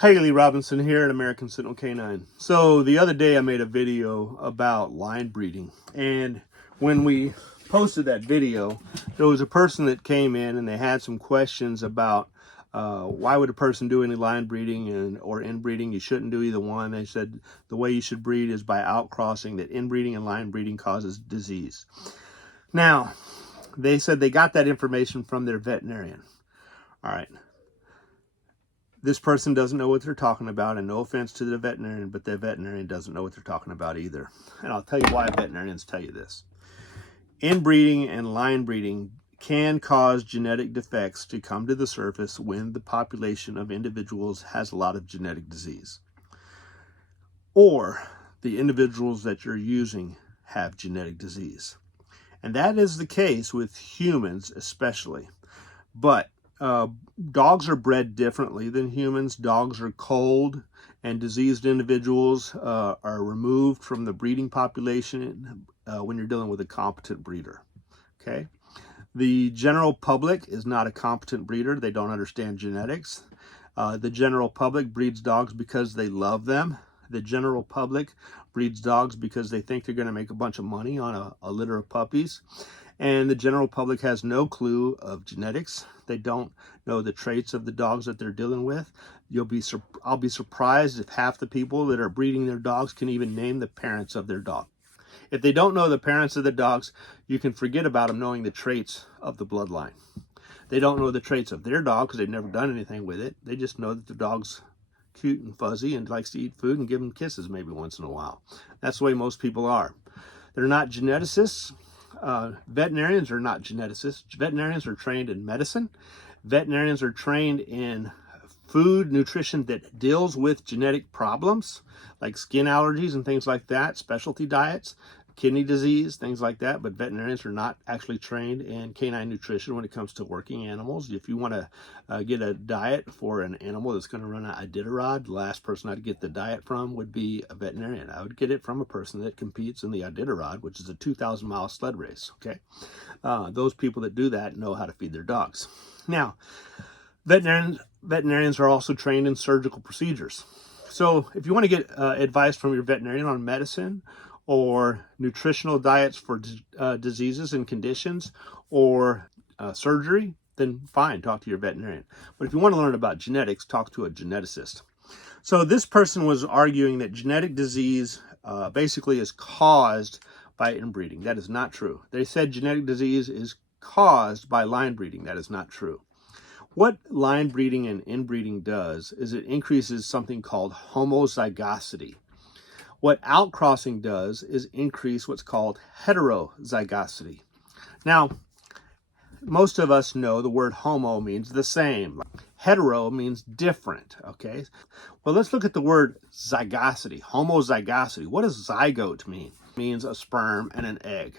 Haley Robinson here at American Sentinel Canine. So the other day I made a video about line breeding, and when we posted that video, there was a person that came in and they had some questions about why would a person do any line breeding or inbreeding. You shouldn't do either one. They said the way you should breed is by outcrossing, that inbreeding and line breeding causes disease. Now, they said they got that information from their veterinarian. All right. This person doesn't know what they're talking about, and no offense to the veterinarian, but the veterinarian doesn't know what they're talking about either. And I'll tell you why veterinarians tell you this. Inbreeding and line breeding can cause genetic defects to come to the surface when the population of individuals has a lot of genetic disease, or the individuals that you're using have genetic disease. And that is the case with humans especially. But dogs are bred differently than humans. Dogs are cold, and diseased individuals are removed from the breeding population when you're dealing with a competent breeder. Okay, the general public is not a competent breeder. They don't understand genetics. The general public breeds dogs because they love them. The general public breeds dogs because they think they're going to make a bunch of money on a litter of puppies. And the general public has no clue of genetics. They don't know the traits of the dogs that they're dealing with. I'll be surprised if half the people that are breeding their dogs can even name the parents of their dog. If they don't know the parents of the dogs, you can forget about them knowing the traits of the bloodline. They don't know the traits of their dog because they've never done anything with it. They just know that the dog's cute and fuzzy and likes to eat food and give them kisses maybe once in a while. That's the way most people are. They're not geneticists. Veterinarians are not geneticists. Veterinarians are trained in medicine. Veterinarians are trained in food nutrition that deals with genetic problems like skin allergies and things like that, specialty diets, kidney disease, things like that. But veterinarians are not actually trained in canine nutrition when it comes to working animals. If you want to get a diet for an animal that's going to run an Iditarod, the last person I'd get the diet from would be a veterinarian. I would get it from a person that competes in the Iditarod, which is a 2,000-mile sled race. Okay, those people that do that know how to feed their dogs. Now, veterinarians are also trained in surgical procedures. So if you want to get advice from your veterinarian on medicine or nutritional diets for diseases and conditions or surgery, then fine, talk to your veterinarian. But if you want to learn about genetics, talk to a geneticist. So this person was arguing that genetic disease basically is caused by inbreeding. That is not true. They said genetic disease is caused by line breeding. That is not true. What line breeding and inbreeding does is it increases something called homozygosity. What outcrossing does is increase what's called heterozygosity. Now, most of us know the word homo means the same. Hetero means different, okay? Well, let's look at the word zygosity, homozygosity. What does zygote mean? It means a sperm and an egg.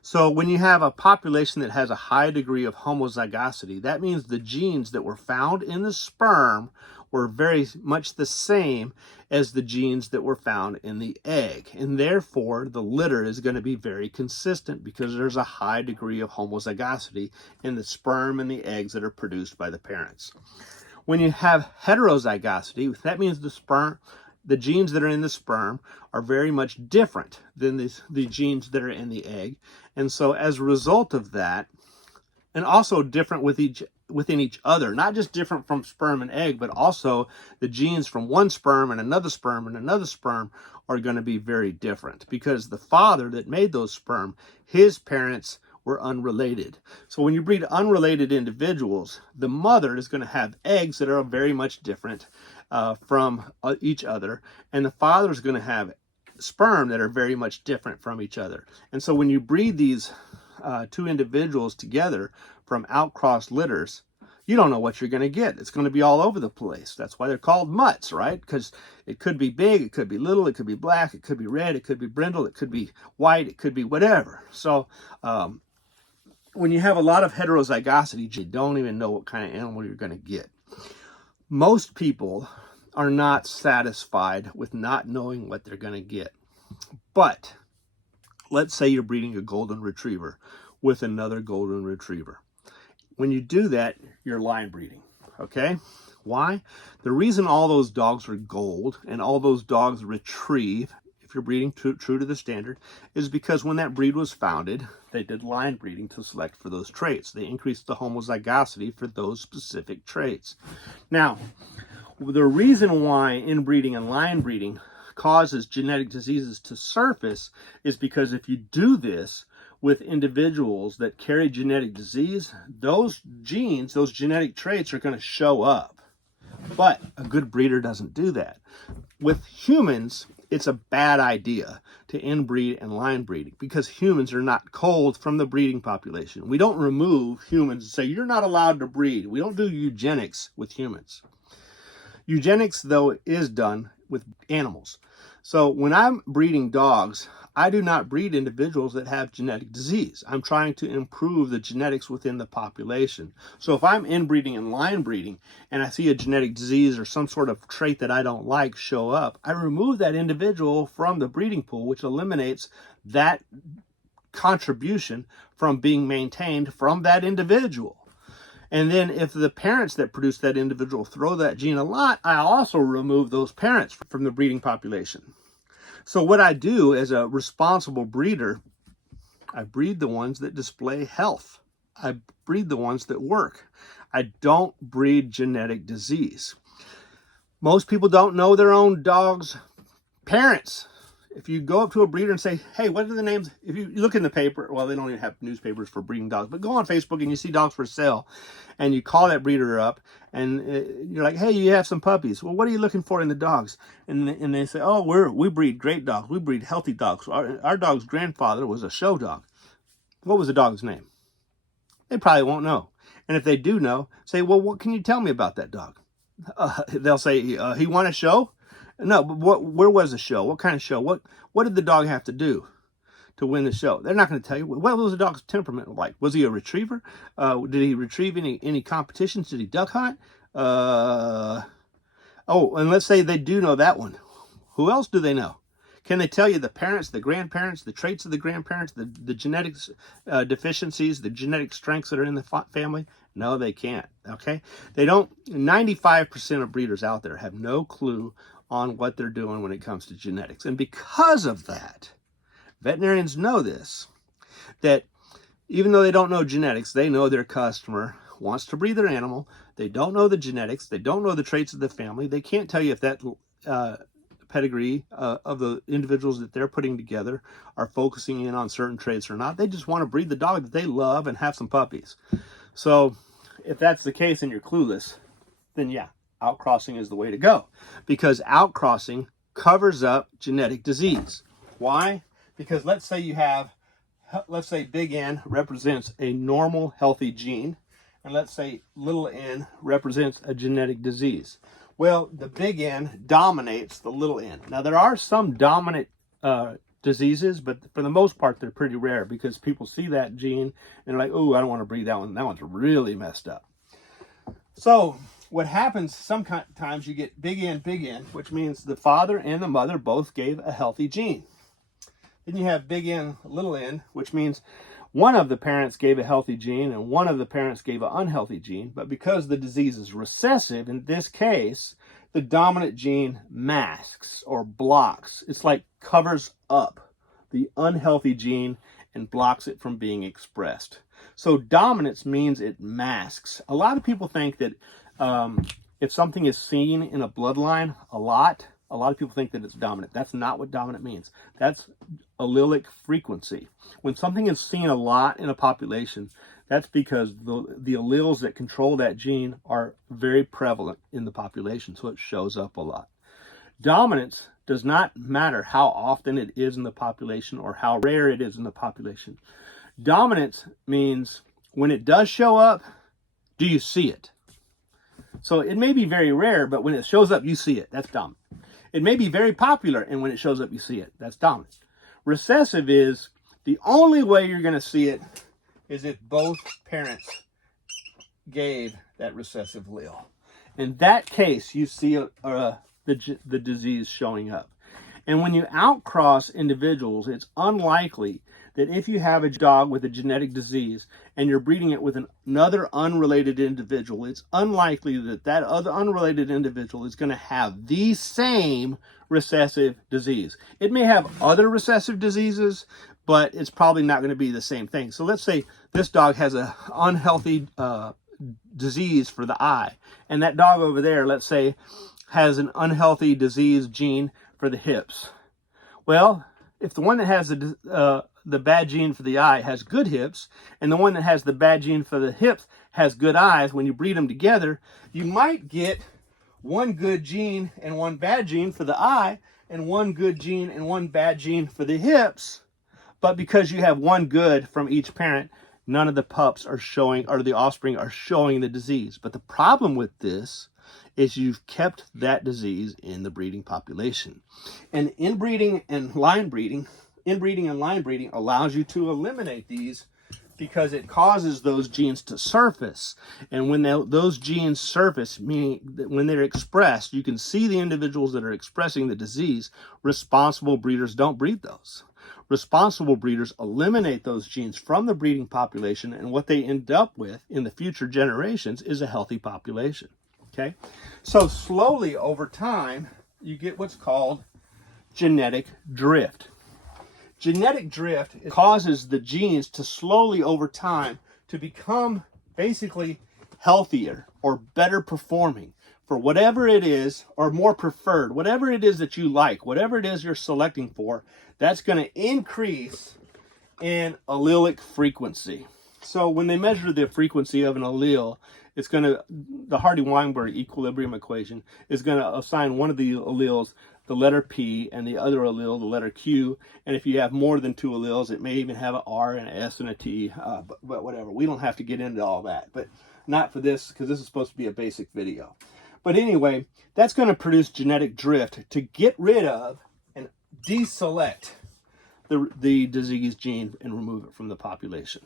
So when you have a population that has a high degree of homozygosity, that means the genes that were found in the sperm were very much the same as the genes that were found in the egg. And therefore, the litter is going to be very consistent because there's a high degree of homozygosity in the sperm and the eggs that are produced by the parents. When you have heterozygosity, that means the genes that are in the sperm are very much different than the genes that are in the egg. And so as a result of that, and also different within each other, not just different from sperm and egg, but also the genes from one sperm and another sperm and another sperm are going to be very different because the father that made those sperm, his parents were unrelated. So when you breed unrelated individuals, the mother is going to have eggs that are very much different from each other, and the father is going to have sperm that are very much different from each other. And so when you breed these two individuals together from outcrossed litters, you don't know what you're going to get. It's going to be all over the place. That's why they're called mutts, right? Because it could be big, it could be little, it could be black, it could be red, it could be brindle, it could be white, it could be whatever. So when you have a lot of heterozygosity, you don't even know what kind of animal you're going to get. Most people are not satisfied with not knowing what they're going to get. But let's say you're breeding a golden retriever with another golden retriever. When you do that, you're line breeding, okay? Why? The reason all those dogs are gold and all those dogs retrieve, if you're breeding true to the standard, is because when that breed was founded, they did line breeding to select for those traits. They increased the homozygosity for those specific traits. Now, the reason why inbreeding and line breeding causes genetic diseases to surface is because if you do this with individuals that carry genetic disease, those genes, those genetic traits are going to show up. But a good breeder doesn't do that. With humans, it's a bad idea to inbreed and line breed because humans are not culled from the breeding population. We don't remove humans and say, you're not allowed to breed. We don't do eugenics with humans. Eugenics, though, is done with animals. So when I'm breeding dogs, I do not breed individuals that have genetic disease. I'm trying to improve the genetics within the population. So if I'm inbreeding and line breeding and I see a genetic disease or some sort of trait that I don't like show up, I remove that individual from the breeding pool, which eliminates that contribution from being maintained from that individual. And then if the parents that produce that individual throw that gene a lot, I also remove those parents from the breeding population. So what I do as a responsible breeder, I breed the ones that display health. I breed the ones that work. I don't breed genetic disease. Most people don't know their own dog's parents. If you go up to a breeder and say, hey, what are the names? If you look in the paper, well, they don't even have newspapers for breeding dogs, but go on Facebook and you see dogs for sale and you call that breeder up and you're like, hey, you have some puppies. Well, what are you looking for in the dogs? And they say, oh, we breed great dogs. We breed healthy dogs. Our dog's grandfather was a show dog. What was the dog's name? They probably won't know. And if they do know, say, well, what can you tell me about that dog? They'll say, he won a show? No, but where was the show? What kind of show? What did the dog have to do to win the show? They're not going to tell you. What was the dog's temperament like? Was he a retriever? Did he retrieve any competitions? Did he duck hunt? Oh, and let's say they do know that one. Who else do they know? Can they tell you the parents, the grandparents, the traits of the grandparents, the genetics deficiencies, the genetic strengths that are in the family? No, they can't, okay? They don't. 95% of breeders out there have no clue on what they're doing when it comes to genetics. And because of that, veterinarians know this, that even though they don't know genetics, they know their customer wants to breed their animal. They don't know the genetics. They don't know the traits of the family. They can't tell you if that pedigree of the individuals that they're putting together are focusing in on certain traits or not. They just want to breed the dog that they love and have some puppies. So if that's the case and you're clueless, then yeah, outcrossing is the way to go, because outcrossing covers up genetic disease. Why? Because let's say big N represents a normal healthy gene, and let's say little n represents a genetic disease. Well, the big N dominates the little n. Now, there are some dominant diseases, but for the most part, they're pretty rare because people see that gene and they're like, oh, I don't want to breed that one. That one's really messed up. So what happens, sometimes you get big N, which means the father and the mother both gave a healthy gene. Then you have big N, little n, which means one of the parents gave a healthy gene and one of the parents gave an unhealthy gene. But because the disease is recessive, in this case, the dominant gene masks or blocks. It's like covers up the unhealthy gene and blocks it from being expressed. So dominance means it masks. A lot of people think that if something is seen in a bloodline a lot of people think that it's dominant. That's not what dominant means. That's allelic frequency. When something is seen a lot in a population, that's because the alleles that control that gene are very prevalent in the population, so it shows up a lot. Dominance does not matter how often it is in the population or how rare it is in the population. Dominance means when it does show up, do you see it? So it may be very rare, but when it shows up, you see it. That's dominant. It may be very popular, and when it shows up, you see it. That's dominant. Recessive is the only way you're going to see it is if both parents gave that recessive allele. In that case, you see the disease showing up. And when you outcross individuals, it's unlikely that if you have a dog with a genetic disease and you're breeding it with another unrelated individual, it's unlikely that that other unrelated individual is going to have the same recessive disease. It may have other recessive diseases, but it's probably not going to be the same thing. So let's say this dog has an unhealthy disease for the eye, and that dog over there, let's say, has an unhealthy disease gene for the hips. Well, if the one that has the bad gene for the eye has good hips, and the one that has the bad gene for the hips has good eyes, when you breed them together, you might get one good gene and one bad gene for the eye, and one good gene and one bad gene for the hips. But because you have one good from each parent, none of the pups are showing, or the offspring are showing the disease. But the problem with this is you've kept that disease in the breeding population. And inbreeding and line breeding allows you to eliminate these, because it causes those genes to surface. And when those genes surface, meaning that when they're expressed, you can see the individuals that are expressing the disease. Responsible breeders don't breed those. Responsible breeders eliminate those genes from the breeding population, and what they end up with in the future generations is a healthy population. Okay? So slowly over time, you get what's called genetic drift. Genetic drift causes the genes to slowly over time to become basically healthier or better performing for whatever it is, or more preferred, whatever it is that you like, whatever it is you're selecting for, that's going to increase in allelic frequency. So when they measure the frequency of an allele, it's going to, the Hardy-Weinberg equilibrium equation is going to assign one of the alleles the letter P and the other allele the letter Q. And if you have more than two alleles, it may even have an R and an S and a T, but whatever. We don't have to get into all that, but not for this, because this is supposed to be a basic video. But anyway, that's going to produce genetic drift to get rid of and deselect the disease gene and remove it from the population.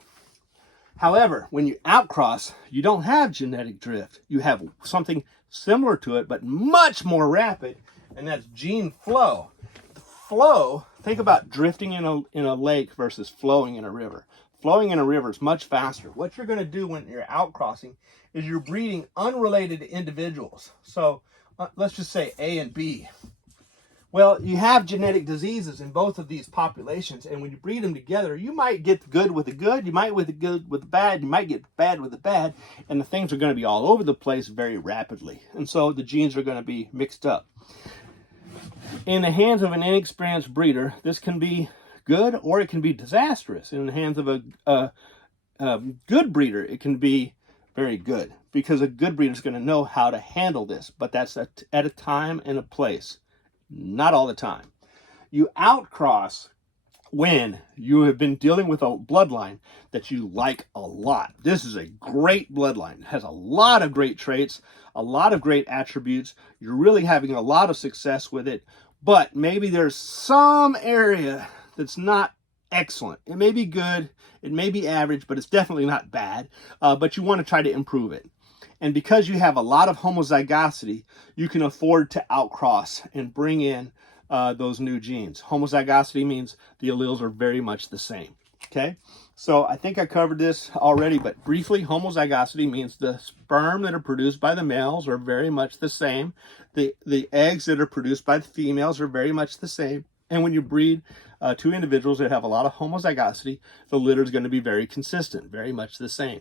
However, when you outcross, you don't have genetic drift. You have something similar to it, but much more rapid, and that's gene flow. Flow, think about drifting in a lake versus flowing in a river. Flowing in a river is much faster. What you're going to do when you're outcrossing is you're breeding unrelated individuals. So let's just say A and B. Well, you have genetic diseases in both of these populations, and when you breed them together, you might get the good with the good, you might get the good with the bad, you might get bad with the bad, and the things are going to be all over the place very rapidly. And so the genes are going to be mixed up. In the hands of an inexperienced breeder, this can be good or it can be disastrous. In the hands of a good breeder, it can be very good, because a good breeder is going to know how to handle this, but that's at a time and a place. Not all the time. You outcross when you have been dealing with a bloodline that you like a lot. This is a great bloodline. It has a lot of great traits, a lot of great attributes. You're really having a lot of success with it, but maybe there's some area that's not excellent. It may be good, it may be average, but it's definitely not bad, but you want to try to improve it. And because you have a lot of homozygosity, you can afford to outcross and bring in those new genes. Homozygosity means the alleles are very much the same. Okay, so I think I covered this already, but briefly, homozygosity means the sperm that are produced by the males are very much the same. The eggs that are produced by the females are very much the same. And when you breed two individuals that have a lot of homozygosity, the litter is going to be very consistent, very much the same.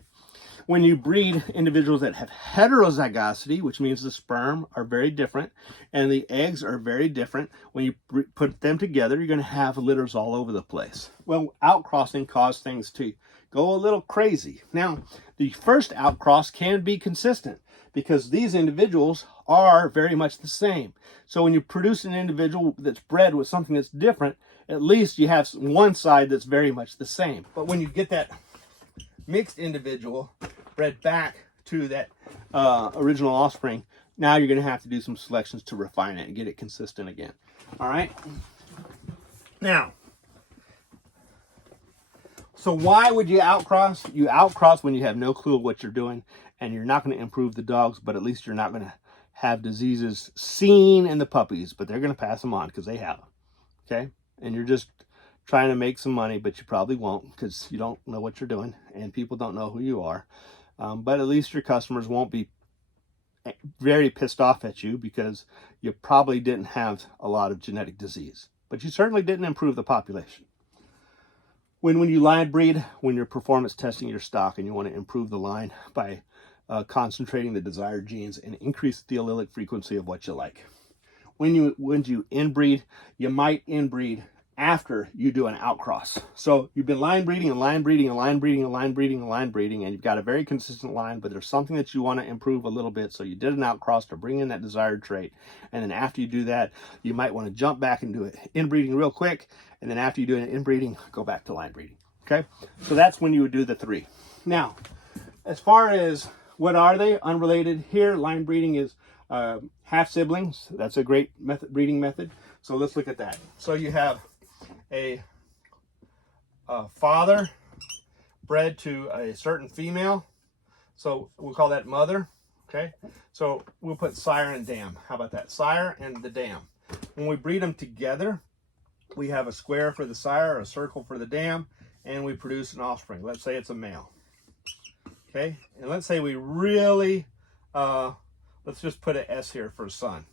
When you breed individuals that have heterozygosity, which means the sperm are very different and the eggs are very different, when you put them together, you're going to have litters all over the place. Well, outcrossing causes things to go a little crazy. Now, the first outcross can be consistent because these individuals are very much the same. So when you produce an individual that's bred with something that's different, at least you have one side that's very much the same. But when you get that mixed individual bred back to that original offspring, now you're going to have to do some selections to refine it and get it consistent again. All right. Now, so why would you outcross? You outcross when you have no clue what you're doing, and you're not going to improve the dogs, but at least you're not going to have diseases seen in the puppies, but they're going to pass them on because they have them. okay? And you're just trying to make some money, but you probably won't because you don't know what you're doing and people don't know who you are. But at least your customers won't be very pissed off at you because you probably didn't have a lot of genetic disease, but you certainly didn't improve the population. When you line breed, when you're performance testing your stock and you want to improve the line by concentrating the desired genes and increase the allelic frequency of what you like. When you inbreed, you might inbreed after you do an outcross. So you've been line breeding and line breeding and line breeding and line breeding and line breeding, and you've got a very consistent line, but there's something that you want to improve a little bit. So you did an outcross to bring in that desired trait. And then after you do that, you might want to jump back and do it inbreeding real quick. And then after you do an inbreeding, go back to line breeding. Okay. So that's when you would do the 3. Now, as far as what are they unrelated here, line breeding is half siblings. That's a great breeding method. So let's look at that. So you have a father bred to a certain female, so we'll call that mother. Okay, so we'll put sire and dam. How about that? Sire and the dam. When we breed them together, we have a square for the sire, a circle for the dam, and we produce an offspring. Let's say it's a male. Okay, and let's say we really let's just put an S here for son.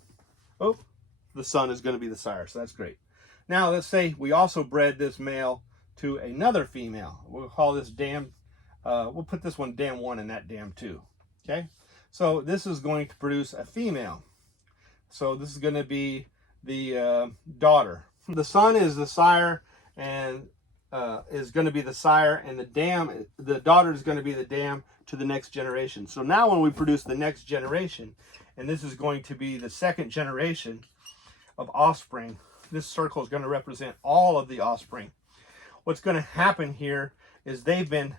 Oh, the son is going to be the sire, so that's great. Now, let's say we also bred this male to another female. We'll call this dam, we'll put this one dam 1 and that dam 2. Okay, so this is going to produce a female. So this is going to be the daughter. The son is the sire and is going to be the sire, and the daughter is going to be the dam to the next generation. So now when we produce the next generation, and this is going to be the second generation of offspring, this circle is going to represent all of the offspring. What's going to happen here is they've been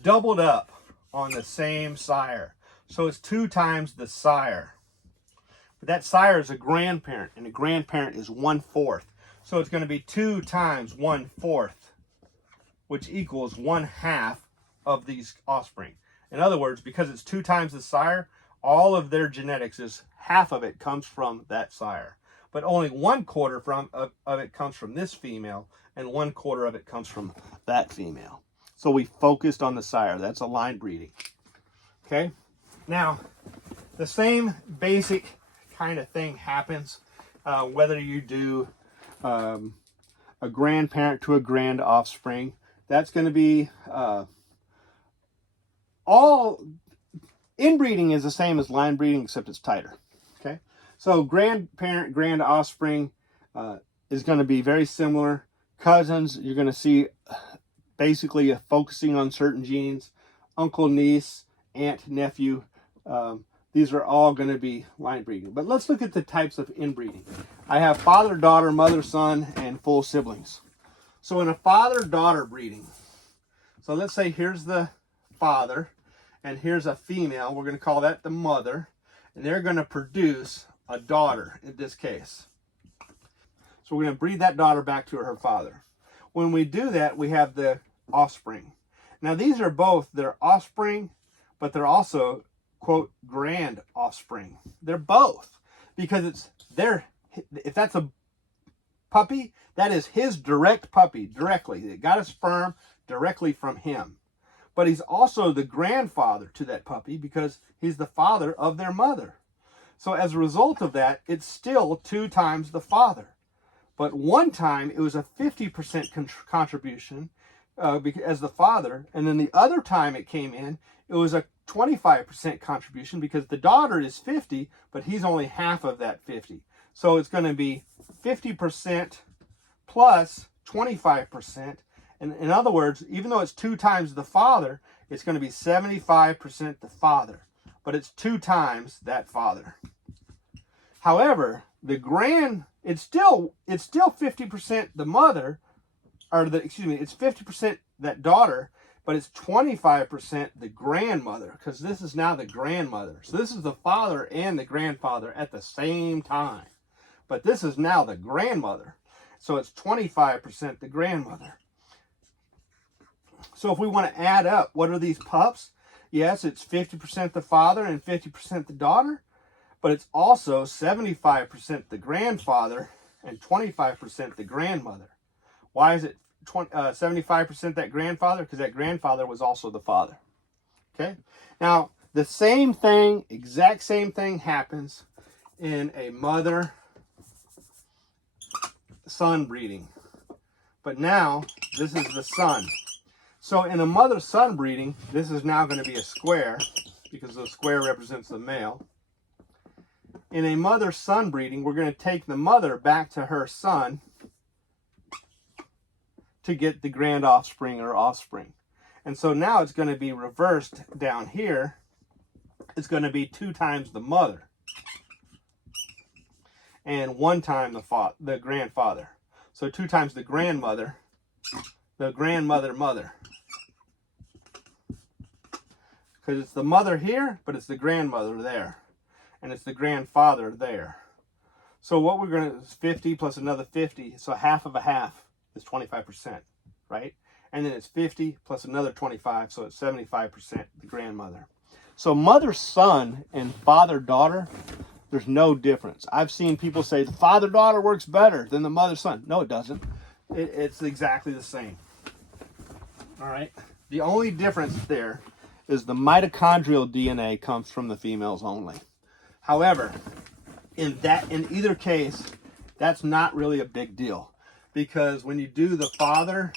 doubled up on the same sire. So it's 2 times the sire. But that sire is a grandparent, and a grandparent is 1/4. So it's going to be 2 times 1/4, which equals 1/2 of these offspring. In other words, because it's 2 times the sire, all of their genetics is half of it comes from that sire. But only 1/4 of it comes from this female, and 1/4 of it comes from that female. So we focused on the sire. That's a line breeding. Okay. Now, the same basic kind of thing happens whether you do a grandparent to a grand offspring. That's going to be all inbreeding is the same as line breeding, except it's tighter. Okay. So grandparent, grand offspring is going to be very similar. Cousins, you're going to see basically focusing on certain genes. Uncle, niece, aunt, nephew, these are all going to be line breeding. But let's look at the types of inbreeding. I have father, daughter, mother, son, and full siblings. So in a father-daughter breeding, so let's say here's the father, and here's a female. We're going to call that the mother, and they're going to produce a daughter in this case. So we're going to breed that daughter back to her father. When we do that, we have the offspring. Now these are both their offspring, but they're also, quote, grand offspring. They're both, because it's if that's a puppy, that is his direct puppy, directly. It got a sperm directly from him. But he's also the grandfather to that puppy because he's the father of their mother. So as a result of that, it's still 2 times the father. But one time it was a 50% contribution as the father, and then the other time it came in, it was a 25% contribution because the daughter is 50, but he's only half of that 50. So it's going to be 50% plus 25%. And in other words, even though it's 2 times the father, it's going to be 75% the father, but it's 2 times that father. However, it's still 50% the mother, it's 50% that daughter, but it's 25% the grandmother, because this is now the grandmother. So this is the father and the grandfather at the same time. But this is now the grandmother. So it's 25% the grandmother. So if we want to add up, what are these pups? Yes, it's 50% the father and 50% the daughter, but it's also 75% the grandfather and 25% the grandmother. Why is it 75% that grandfather? Because that grandfather was also the father. Okay? Now, the same thing, exact same thing happens in a mother-son breeding. But now, this is the son. So in a mother-son breeding, this is now going to be a square, because the square represents the male. In a mother-son breeding, we're going to take the mother back to her son to get the grand offspring or offspring. And so now it's going to be reversed down here. It's going to be 2 times the mother and 1 time the grandfather. So 2 times the grandmother, the grandmother mother. Because it's the mother here, but it's the grandmother there. And it's the grandfather there. So what we're going to, 50 plus another 50, so half of a half is 25%, right? And then it's 50 plus another 25, so it's 75% the grandmother. So mother-son and father-daughter, there's no difference. I've seen people say the father-daughter works better than the mother-son. No, it doesn't. It's exactly the same. All right? The only difference there is the mitochondrial DNA comes from the females only. However, in either case, that's not really a big deal, because when you do the father,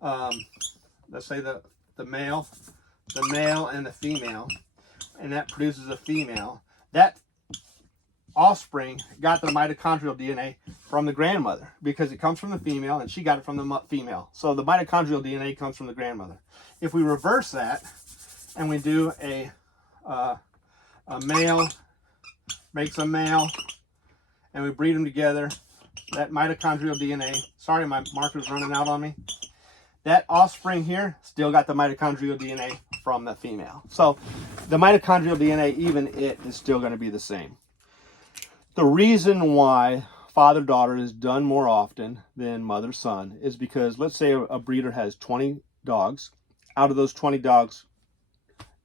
let's say the male and the female, and that produces a female, that offspring got the mitochondrial DNA from the grandmother, because it comes from the female and she got it from the female. So the mitochondrial DNA comes from the grandmother. If we reverse that and we do a male makes a male and we breed them together, that mitochondrial DNA, sorry, my marker's running out on me. That offspring here still got the mitochondrial DNA from the female. So the mitochondrial DNA, even it, is still going to be the same. The reason why father-daughter is done more often than mother-son is because, let's say a breeder has 20 dogs. Out of those 20 dogs,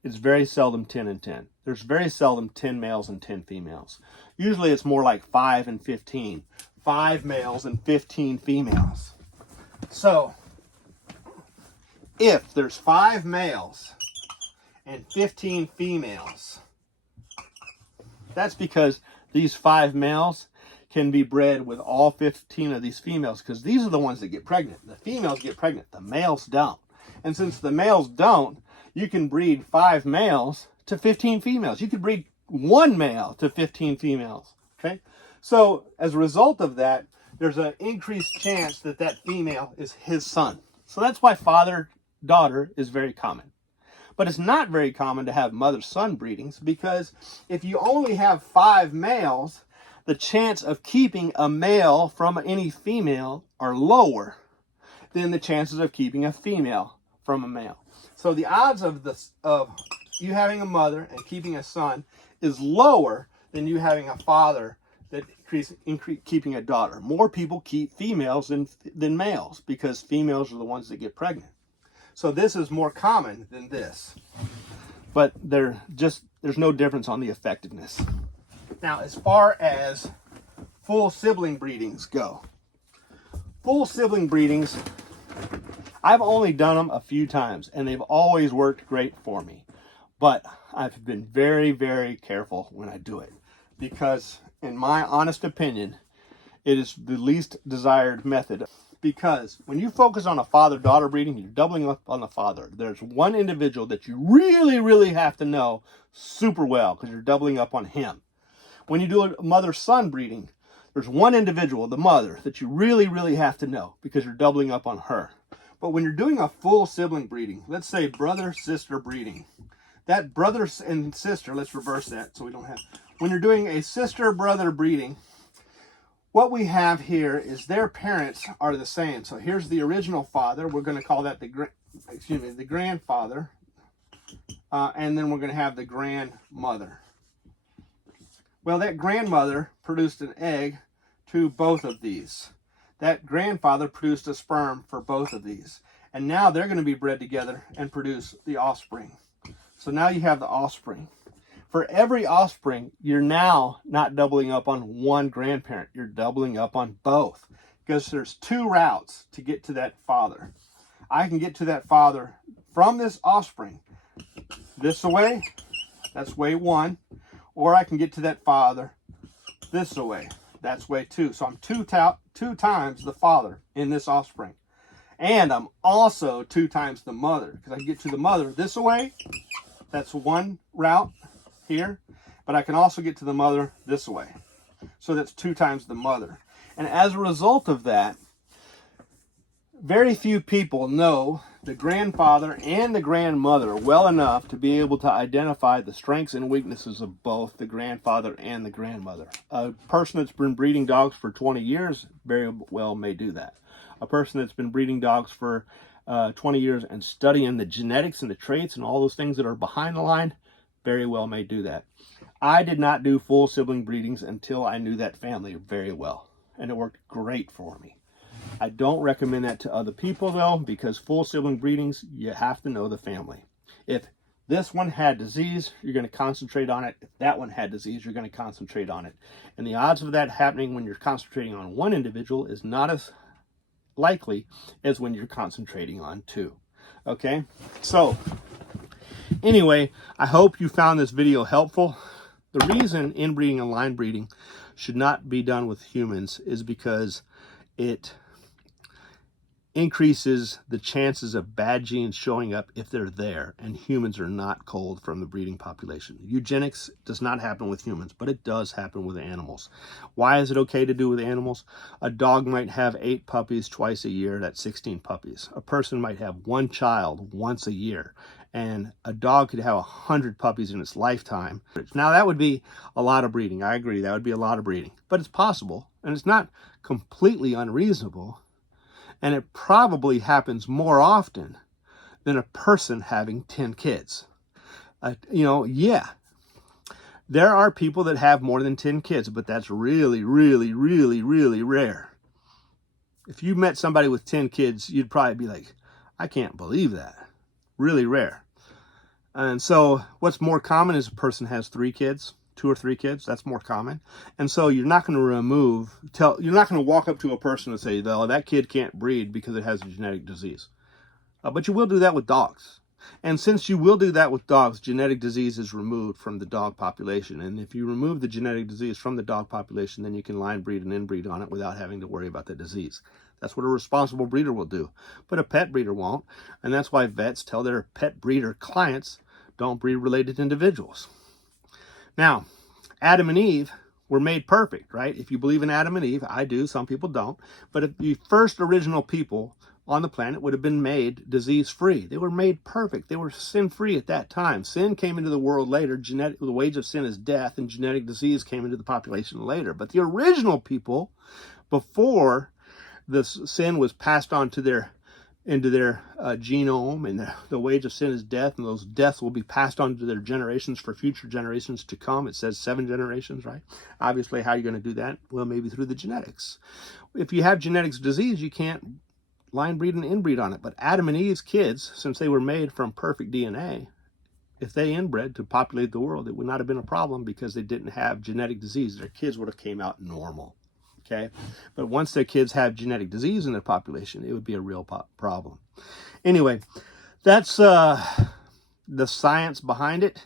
it's very seldom 10 and 10. There's very seldom 10 males and 10 females. Usually it's more like 5 and 15. 5 males and 15 females. So if there's 5 males and 15 females, that's because these 5 males can be bred with all 15 of these females, because these are the ones that get pregnant. The females get pregnant, the males don't. And since the males don't, you can breed 5 males to 15 females. You could breed 1 male to 15 females, okay? So as a result of that, there's an increased chance that that female is his son. So that's why father-daughter is very common. But it's not very common to have mother-son breedings, because if you only have 5 males, the chance of keeping a male from any female are lower than the chances of keeping a female from a male. So the odds of you having a mother and keeping a son is lower than you having a father that keeping a daughter. More people keep females than males, because females are the ones that get pregnant. So this is more common than this, but there's no difference on the effectiveness. Now, as far as full sibling breedings go, full sibling breedings, I've only done them a few times, and they've always worked great for me. But I've been very, very careful when I do it, because in my honest opinion, it is the least desired method. Because when you focus on a father-daughter breeding, you're doubling up on the father. There's one individual that you really, really have to know super well, because you're doubling up on him. When you do a mother-son breeding, there's one individual, the mother, that you really, really have to know, because you're doubling up on her. But when you're doing a full sibling breeding, let's say brother-sister breeding, that brother and sister, let's reverse that so we don't have, when you're doing a sister-brother breeding, what we have here is their parents are the same. So here's the original father. We're going to call that the grandfather. And then we're going to have the grandmother. Well, that grandmother produced an egg to both of these. That grandfather produced a sperm for both of these. And now they're going to be bred together and produce the offspring. So now you have the offspring. For every offspring, you're now not doubling up on one grandparent. You're doubling up on both, because there's 2 routes to get to that father. I can get to that father from this offspring this way, that's way 1, or I can get to that father this way, that's way 2. So I'm two times the father in this offspring. And I'm also 2 times the mother, because I can get to the mother this way, that's 1 route here, but I can also get to the mother this way. So that's 2 times the mother. And as a result of that, very few people know the grandfather and the grandmother well enough to be able to identify the strengths and weaknesses of both the grandfather and the grandmother. A person that's been breeding dogs for 20 years very well may do that. A person that's been breeding dogs for 20 years and studying the genetics and the traits and all those things that are behind the line very well may do that. I did not do full sibling breedings until I knew that family very well, and it worked great for me. I don't recommend that to other people though, because full sibling breedings, you have to know the family. If this one had disease, you're going to concentrate on it. If that one had disease, you're going to concentrate on it. And the odds of that happening when you're concentrating on one individual is not as likely as when you're concentrating on 2. Okay, so anyway, I hope you found this video helpful. The reason inbreeding and line breeding should not be done with humans is because it increases the chances of bad genes showing up if they're there, and humans are not culled from the breeding population. Eugenics does not happen with humans, but it does happen with animals. Why is it okay to do with animals? A dog might have 8 puppies twice a year, that's 16 puppies. A person might have 1 child once a year, and a dog could have 100 puppies in its lifetime. Now that would be a lot of breeding. I agree, that would be a lot of breeding, but it's possible, and it's not completely unreasonable. And it probably happens more often than a person having 10 kids. Yeah, there are people that have more than 10 kids, but that's really, really, really, really rare. If you met somebody with 10 kids, you'd probably be like, I can't believe that. Really rare. And so what's more common is a person has 3 kids. 2 or 3 kids, that's more common. And so you're not going to you're not going to walk up to a person and say, well, that kid can't breed because it has a genetic disease. But you will do that with dogs. And since you will do that with dogs, genetic disease is removed from the dog population. And if you remove the genetic disease from the dog population, then you can line breed and inbreed on it without having to worry about the disease. That's what a responsible breeder will do. But a pet breeder won't. And that's why vets tell their pet breeder clients, don't breed related individuals. Now, Adam and Eve were made perfect, right? If you believe in Adam and Eve, I do, some people don't. But if the first original people on the planet would have been made disease-free. They were made perfect. They were sin-free at that time. Sin came into the world later. The wage of sin is death, and genetic disease came into the population later. But the original people, before the sin was passed on to into their genome, and the wage of sin is death, and those deaths will be passed on to their generations for future generations to come. It says 7 generations, right? Obviously, how are you going to do that? Well, maybe through the genetics. If you have genetics disease, you can't line breed and inbreed on it. But Adam and Eve's kids, since they were made from perfect DNA, if they inbred to populate the world, it would not have been a problem because they didn't have genetic disease. Their kids would have came out normal. Okay, but once their kids have genetic disease in their population, it would be a real problem. Anyway, that's the science behind it.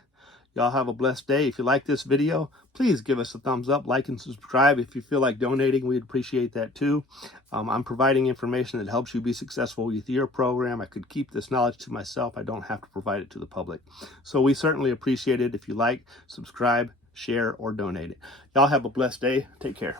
Y'all have a blessed day. If you like this video, please give us a thumbs up, like, and subscribe. If you feel like donating, we'd appreciate that too. I'm providing information that helps you be successful with your program. I could keep this knowledge to myself. I don't have to provide it to the public. So we certainly appreciate it if you like, subscribe, share, or donate it. Y'all have a blessed day. Take care.